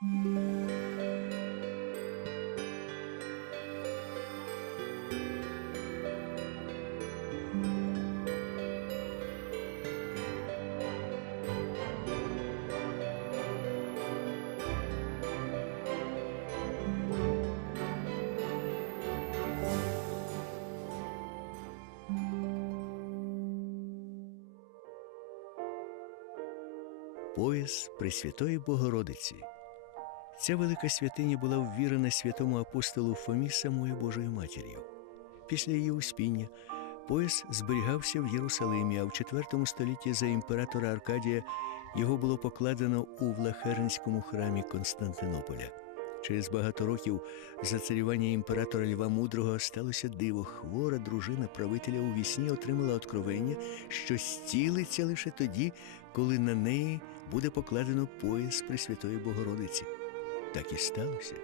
Пояс Пресвятої Богородиці. Ця велика святиня була ввірена святому апостолу Фомі самою Божою матір'ю. Після її успіння пояс зберігався в Єрусалимі, а в IV столітті за імператора Аркадія його було покладено у Влахернському храмі Константинополя. Через багато років за царювання імператора Льва Мудрого сталося диво. Хвора дружина правителя у вісні отримала откровення, що зцілиться лише тоді, коли на неї буде покладено пояс Пресвятої Богородиці. Так і сталося.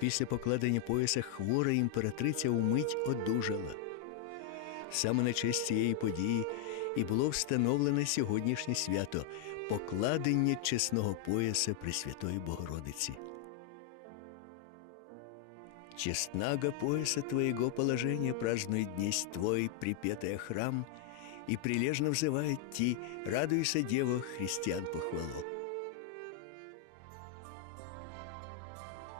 Після покладення пояса хвора імператриця умить одужала. Саме на честь цієї події і було встановлене сьогоднішнє свято покладення чесного пояса Пресвятої Богородиці. Честнага пояса твоего положения празднует днесь твой, припетая храм, и прилежно взывает ти, радуйся, Дева, христиан похвало.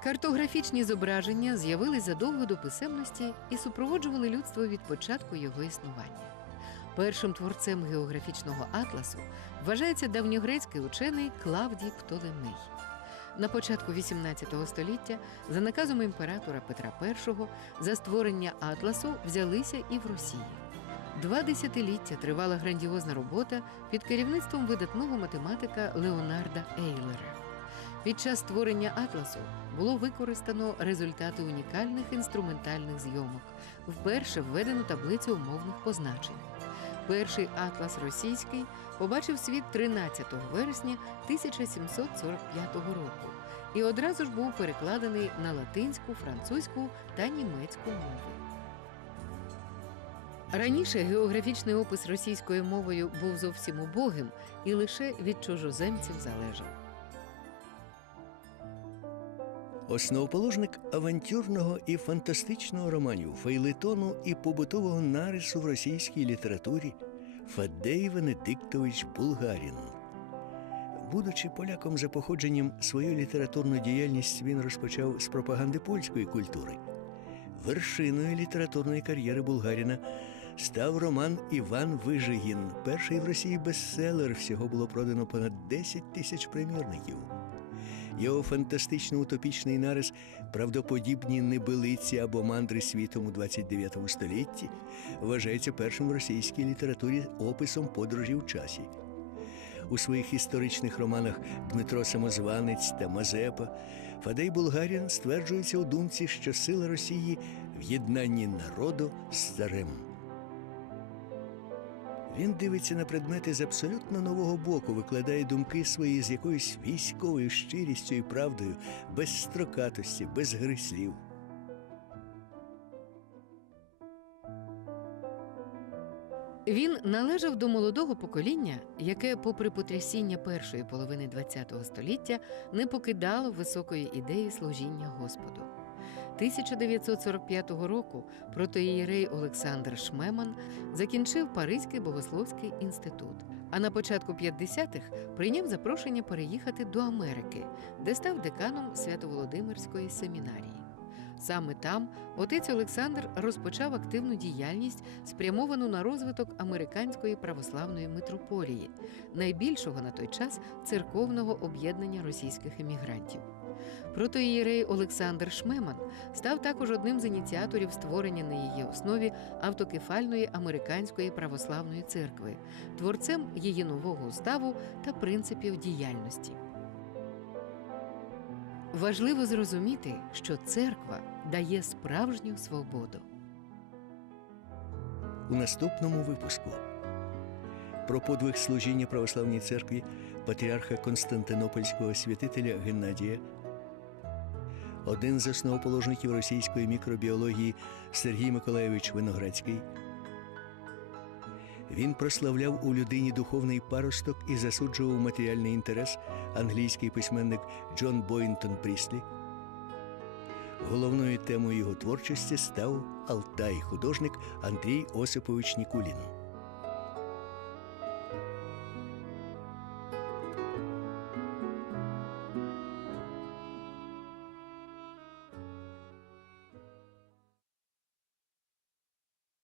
Картографічні зображення з'явились задовго до писемності і супроводжували людство від початку його існування. Першим творцем географічного атласу вважається давньогрецький учений Клавдій Птолемей. На початку XVIII століття за наказом імператора Петра І за створення атласу взялися і в Росії. Два десятиліття тривала грандіозна робота під керівництвом видатного математика Леонарда Ейлера. Під час створення атласу було використано результати унікальних інструментальних зйомок, вперше введено таблицю умовних позначень. Перший атлас російський побачив світ 13 вересня 1745 року і одразу ж був перекладений на латинську, французьку та німецьку мови. Раніше географічний опис російською мовою був зовсім убогим і лише від чужоземців залежав. Основоположник авантюрного і фантастичного романів, фейлетону і побутового нарису в російській літературі Фадей Венедиктович Булгарін. Будучи поляком за походженням, свою літературну діяльність він розпочав з пропаганди польської культури. Вершиною літературної кар'єри Булгаріна став роман Іван Вижигін. Перший в Росії бестселер. Всього було продано понад 10 тисяч примірників. Його фантастично-утопічний нарис правдоподібні небилиці або мандри світом у 29 столітті вважається першим в російській літературі описом подорожі в часі. У своїх історичних романах Дмитро Самозванець та Мазепа Фадей Булгарін стверджується у думці, що сила Росії в єднанні народу з царем. Він дивиться на предмети з абсолютно нового боку, викладає думки свої з якоюсь військовою щирістю і правдою, без строкатості, без гри слів. Він належав до молодого покоління, яке, попри потрясіння першої половини ХХ століття, не покидало високої ідеї служіння Господу. 1945 року протоієрей Олександр Шмеман закінчив Паризький богословський інститут. А на початку 50-х прийняв запрошення переїхати до Америки, де став деканом Свято-Володимирської семінарії. Саме там отець Олександр розпочав активну діяльність, спрямовану на розвиток американської православної митрополії, найбільшого на той час церковного об'єднання російських емігрантів. Протоієрей Олександр Шмеман став також одним з ініціаторів створення на її основі автокефальної американської православної церкви, творцем її нового уставу та принципів діяльності. Важливо зрозуміти, що церква дає справжню свободу. У наступному випуску про подвиг служіння православній церкві патріарха Константинопольського святителя Геннадія, один з основоположників російської мікробіології Сергій Миколайович Виноградський, Він прославляв у людині духовний паросток і засуджував матеріальний інтерес англійський письменник Джон Бойнтон Пріслі. Головною темою його творчості став Алтай художник Андрій Осипович Нікулін.